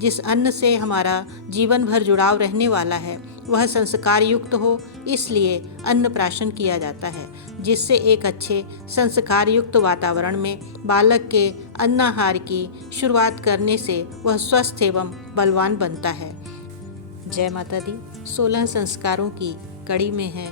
जिस अन्न से हमारा जीवन भर जुड़ाव रहने वाला है वह संस्कार युक्त हो, इसलिए अन्नप्राशन किया जाता है, जिससे एक अच्छे संस्कार युक्त वातावरण में बालक के अन्नाहार की शुरुआत करने से वह स्वस्थ एवं बलवान बनता है। जय माता दी। 16 संस्कारों की कड़ी में है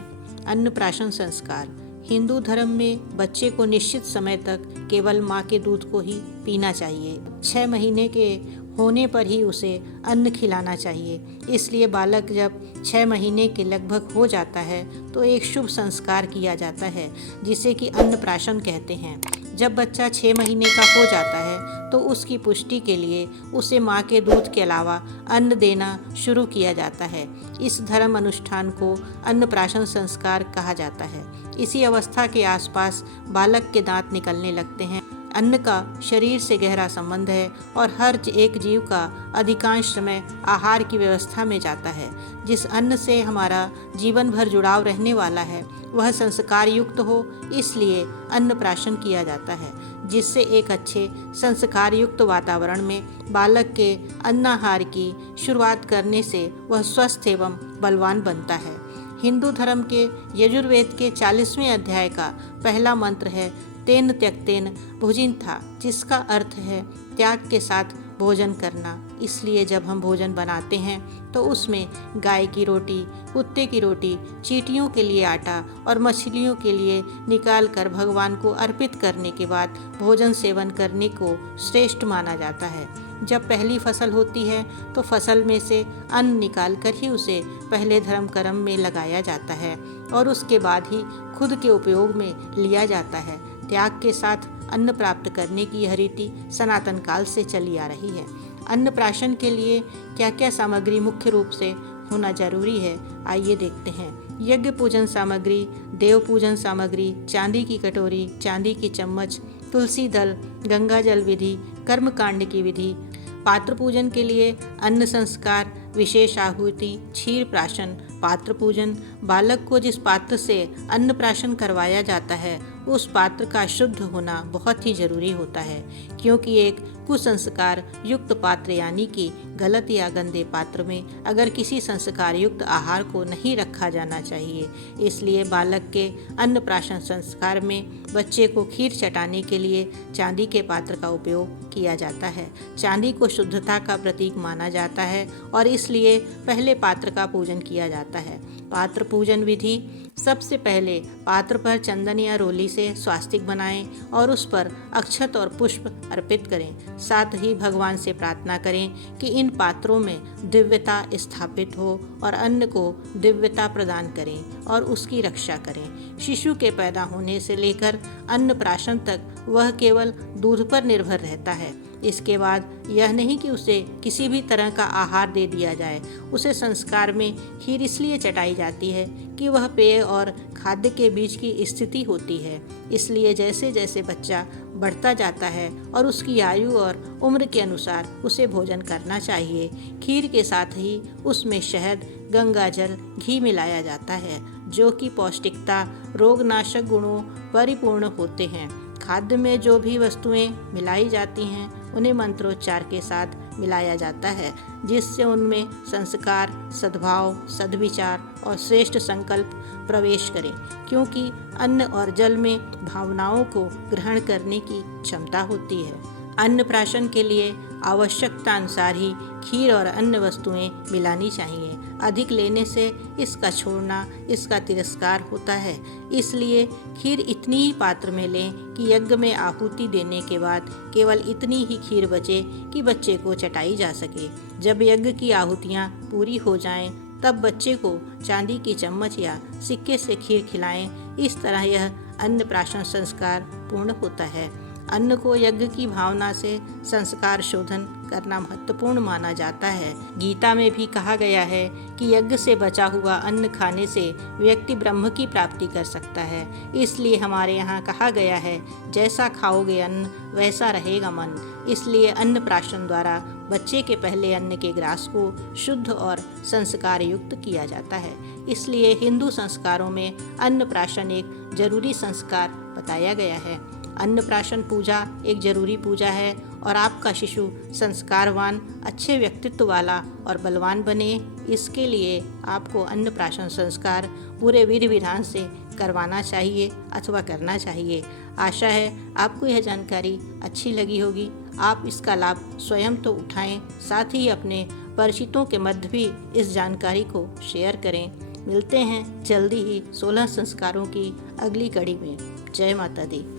अन्नप्राशन संस्कार। हिंदू धर्म में बच्चे को निश्चित समय तक केवल माँ के दूध को ही पीना चाहिए। 6 महीने के होने पर ही उसे अन्न खिलाना चाहिए। इसलिए बालक जब 6 महीने के लगभग हो जाता है तो एक शुभ संस्कार किया जाता है, जिसे कि अन्नप्राशन कहते हैं। जब बच्चा 6 महीने का हो जाता है तो उसकी पुष्टि के लिए उसे माँ के दूध के अलावा अन्न देना शुरू किया जाता है। इस धर्म अनुष्ठान को अन्नप्राशन संस्कार कहा जाता है। इसी अवस्था के आसपास बालक के दांत निकलने लगते हैं। अन्न का शरीर से गहरा संबंध है और हर एक जीव का अधिकांश समय आहार की व्यवस्था में जाता है। जिस अन्न से हमारा जीवन भर जुड़ाव रहने वाला है वह संस्कार युक्त हो, इसलिए अन्नप्राशन किया जाता है, जिससे एक अच्छे संस्कार युक्त वातावरण में बालक के अन्नाहार की शुरुआत करने से वह स्वस्थ एवं बलवान बनता है। हिंदू धर्म के यजुर्वेद के 40वें अध्याय का पहला मंत्र है तेन त्यक्तेन भुजिनथा, जिसका अर्थ है त्याग के साथ भोजन करना। इसलिए जब हम भोजन बनाते हैं तो उसमें गाय की रोटी, कुत्ते की रोटी, चींटियों के लिए आटा और मछलियों के लिए निकाल कर भगवान को अर्पित करने के बाद भोजन सेवन करने को श्रेष्ठ माना जाता है। जब पहली फसल होती है तो फसल में से अन्न निकाल कर ही उसे पहले धर्म कर्म में लगाया जाता है और उसके बाद ही खुद के उपयोग में लिया जाता है। त्याग के साथ अन्न प्राप्त करने की यह रीति सनातन काल से चली आ रही है। अन्नप्राशन के लिए क्या क्या सामग्री मुख्य रूप से होना जरूरी है, आइए देखते हैं। यज्ञ पूजन सामग्री, देव पूजन सामग्री, चांदी की कटोरी, चांदी की चम्मच, तुलसी दल, गंगा जल विधि, कर्मकांड की विधि। पात्र पूजन के लिए अन्न संस्कार, विशेष आहुति, क्षीर प्राशन। पात्र पूजन, बालक को जिस पात्र से अन्न प्राशन करवाया जाता है उस पात्र का शुद्ध होना बहुत ही जरूरी होता है, क्योंकि एक कुसंस्कार युक्त पात्र यानी कि गलत या गंदे पात्र में अगर किसी संस्कार युक्त आहार को नहीं रखा जाना चाहिए। इसलिए बालक के अन्नप्राशन संस्कार में बच्चे को खीर चटाने के लिए चांदी के पात्र का उपयोग किया जाता है। चांदी को शुद्धता का प्रतीक माना जाता है और इसलिए पहले पात्र का पूजन किया जाता है। पात्र पूजन विधि, सबसे पहले पात्र पर चंदन या रोली से स्वास्तिक बनाएं और उस पर अक्षत और पुष्प अर्पित करें। साथ ही भगवान से प्रार्थना करें कि इन पात्रों में दिव्यता स्थापित हो और अन्न को दिव्यता प्रदान करें और उसकी रक्षा करें। शिशु के पैदा होने से लेकर अन्नप्राशन तक वह केवल दूध पर निर्भर रहता है। इसके बाद यह नहीं कि उसे किसी भी तरह का आहार दे दिया जाए। उसे संस्कार में खीर इसलिए चटाई जाती है कि वह पेय और खाद्य के बीच की स्थिति होती है। इसलिए जैसे जैसे बच्चा बढ़ता जाता है और उसकी आयु और उम्र के अनुसार उसे भोजन करना चाहिए। खीर के साथ ही उसमें शहद, गंगा जल, घी मिलाया जाता है, जो कि पौष्टिकता, रोगनाशक गुणों परिपूर्ण होते हैं। खाद्य में जो भी वस्तुएं मिलाई जाती हैं उन्हें मंत्रोच्चार के साथ मिलाया जाता है, जिससे उनमें संस्कार, सद्भाव, सद्विचार और श्रेष्ठ संकल्प प्रवेश करें, क्योंकि अन्न और जल में भावनाओं को ग्रहण करने की क्षमता होती है। अन्नप्राशन के लिए आवश्यकता अनुसार ही खीर और अन्य वस्तुएं मिलानी चाहिए। अधिक लेने से इसका छोड़ना, इसका तिरस्कार होता है। इसलिए खीर इतनी ही पात्र में लें कि यज्ञ में आहुति देने के बाद केवल इतनी ही खीर बचे कि बच्चे को चटाई जा सके। जब यज्ञ की आहुतियाँ पूरी हो जाएं, तब बच्चे को चांदी की चम्मच या सिक्के से खीर खिलाएं। इस तरह यह अन्नप्राशन संस्कार पूर्ण होता है। अन्न को यज्ञ की भावना से संस्कार शोधन करना महत्वपूर्ण माना जाता है। गीता में भी कहा गया है कि यज्ञ से बचा हुआ अन्न खाने से व्यक्ति ब्रह्म की प्राप्ति कर सकता है। इसलिए हमारे यहाँ कहा गया है, जैसा खाओगे अन्न वैसा रहेगा मन। इसलिए अन्न प्राशन द्वारा बच्चे के पहले अन्न के ग्रास को शुद्ध और संस्कार युक्त किया जाता है। इसलिए हिंदू संस्कारों में अन्न प्राशन एक जरूरी संस्कार बताया गया है। अन्नप्राशन पूजा एक जरूरी पूजा है और आपका शिशु संस्कारवान, अच्छे व्यक्तित्व वाला और बलवान बने। इसके लिए आपको अन्नप्राशन संस्कार पूरे विधि विधान से करवाना चाहिए अथवा करना चाहिए। आशा है आपको यह जानकारी अच्छी लगी होगी। आप इसका लाभ स्वयं तो उठाएं, साथ ही अपने परिचितों के मध्य भी इस जानकारी को शेयर करें। मिलते हैं जल्दी ही 16 संस्कारों की अगली कड़ी में। जय माता दी।